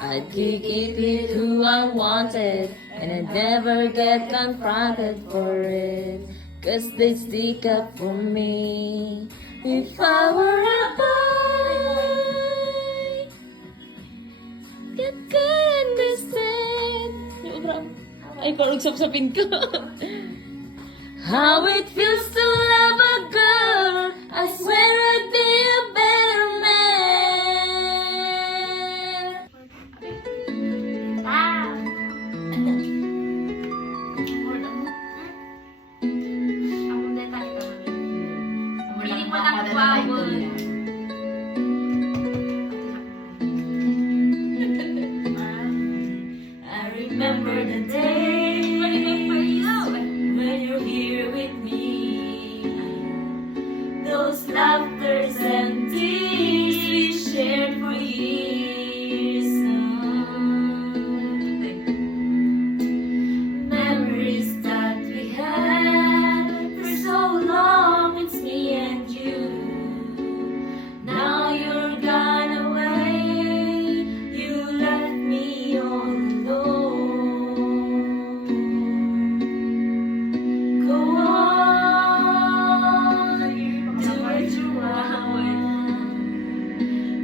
I'd kick it with who I wanted, and I'd never get confronted for it, 'cause they stick up for me. If I were a boy, you could understand. Ay, parang sapsapin ko. How it feels to love a girl, I swear I'd be a better man. I remember the day when you're here with me. Those laughters and tears we shared for years. Memories that we had for so long. It's me and you. Now you're gone away. You left me all alone. Go on, do what you want,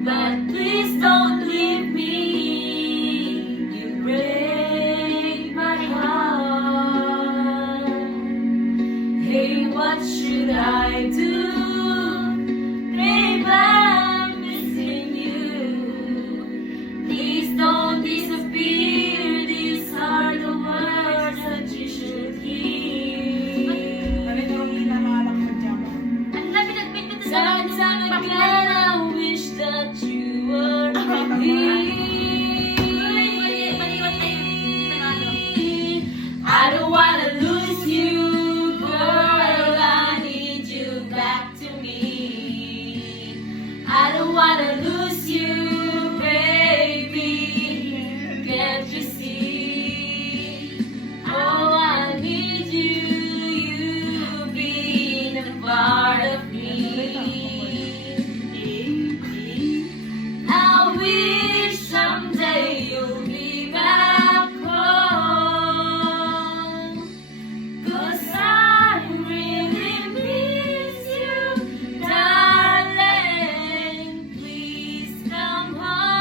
but please don't leave me. You break my heart. Hey, what should I do? Babe, I'm missing you. Please don't disappear. These are the words that you should hear. Times and again, I wish that you were here. I don't wanna lose you, girl. I need you back to me. I don't wanna lose you, baby. Can't you see? Oh, I need you, you being a part of me. I wish someday you'll be back home, 'cause I really miss you, darling. Please come home.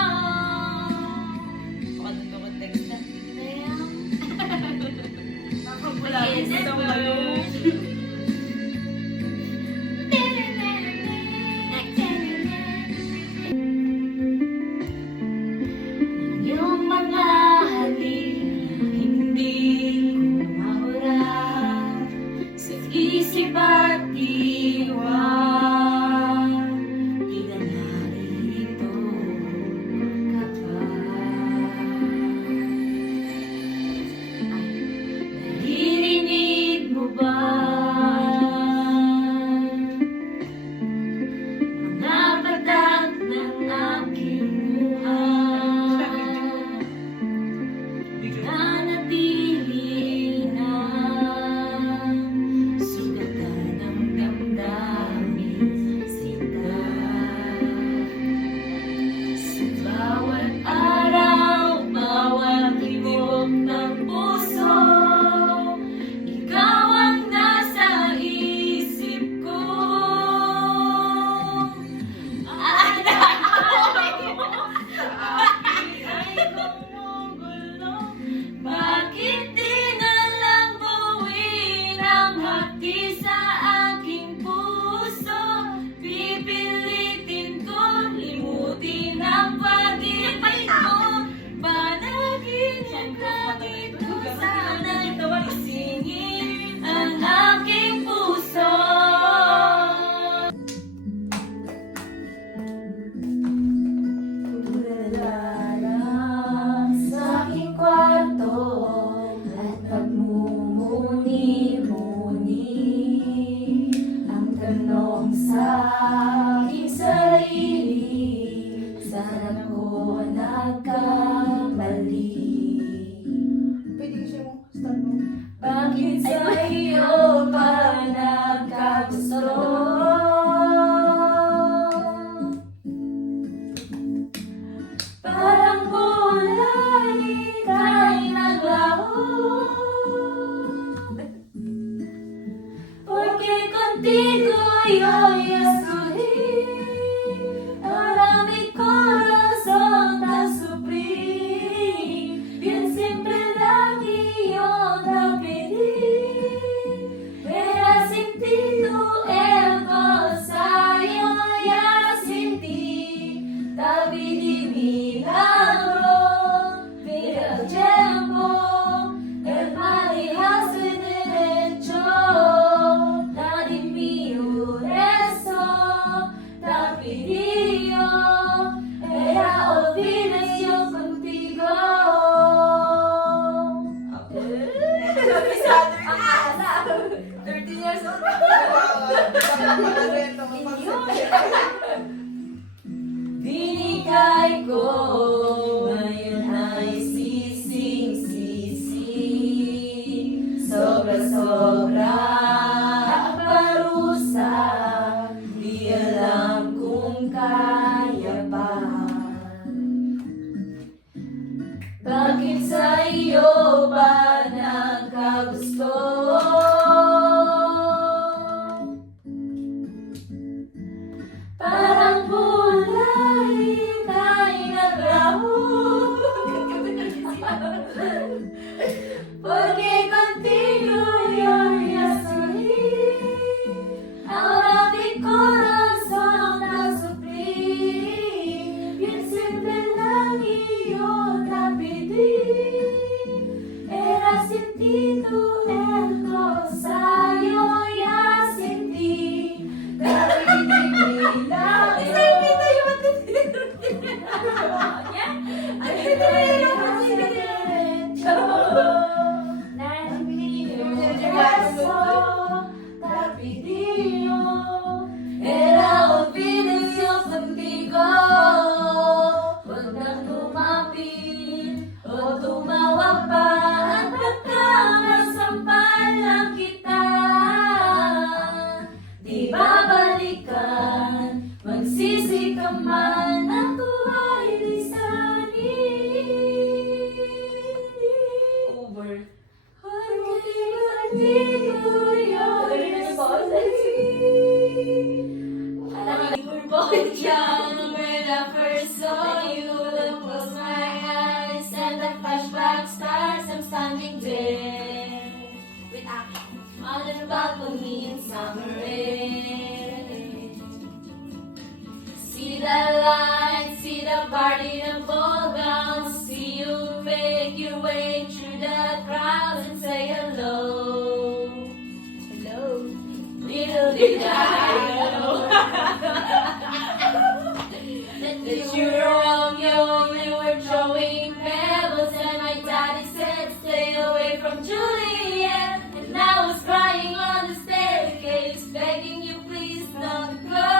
binigay ko, ngayon ay sising-sisi. Sobra-sobra ang parusa, di alam kung kaya pa. Bakit sa iyo ba nagkagusto? Parang kulay kay nagraho. Porque contigo yo ya soy. Ahora mi corazón a sufrir. Bien simple lang iyon na pedí. Era sentido el cosa yo ya sentí. Dapat ibigay. Era olvido contigo. Huwag nang lumapit o tumawa pa, at baka masampal lang kita. Di babalikan, magsisi ka man, ako ay lisanin. Over. You were both young when I first saw you. I close my eyes and the flashback starts. I'm standing there with action on the balcony in summer rain. See the lights, see the party, the ball ground. See you make your way through the crowd and say hello. Hello. Little did I know that you were Romeo and we were throwing pebbles, and my daddy said stay away from Juliet, and I was crying on the staircase begging you please don't go.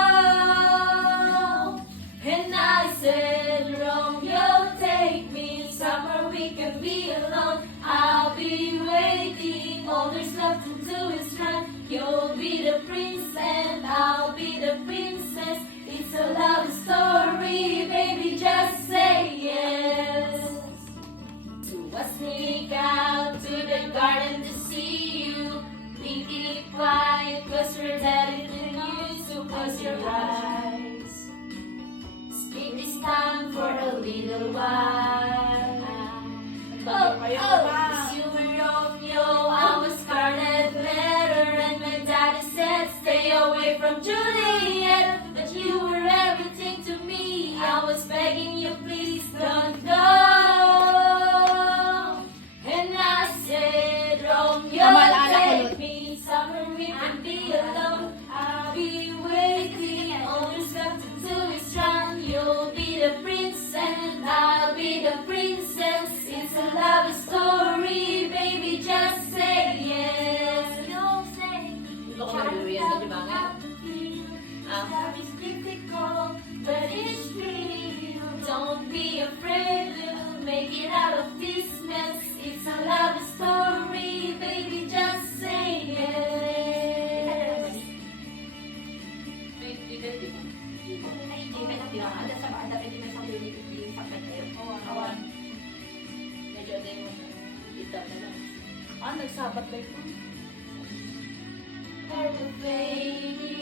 And I said, Romeo, take me somewhere we can be alone. I'll be waiting, all there's left to do is run. You'll be the prince and I'll be the princess. It's a love story, baby, just say yes. So I sneak out to the garden to see you. Be keep quiet, cause we're dead in the news. So close your eyes. Speak this time for a little while. Oh, cause you were Romeo, I was Scarlet Letter, and my daddy said stay away from Juliet, but you were everything to me. I was begging you please don't go. And I said, Romeo, take me somewhere we can be alone. I'll be waiting, all there's left to do is run. You'll be the prince and I'll be the princess. It's a love story, baby, just say yes. Don't say love is difficult, but it's real. Don't be afraid, we'll make it out of this mess. It's a love story, baby, just say yes. Nagsabat ba ito? Part of baby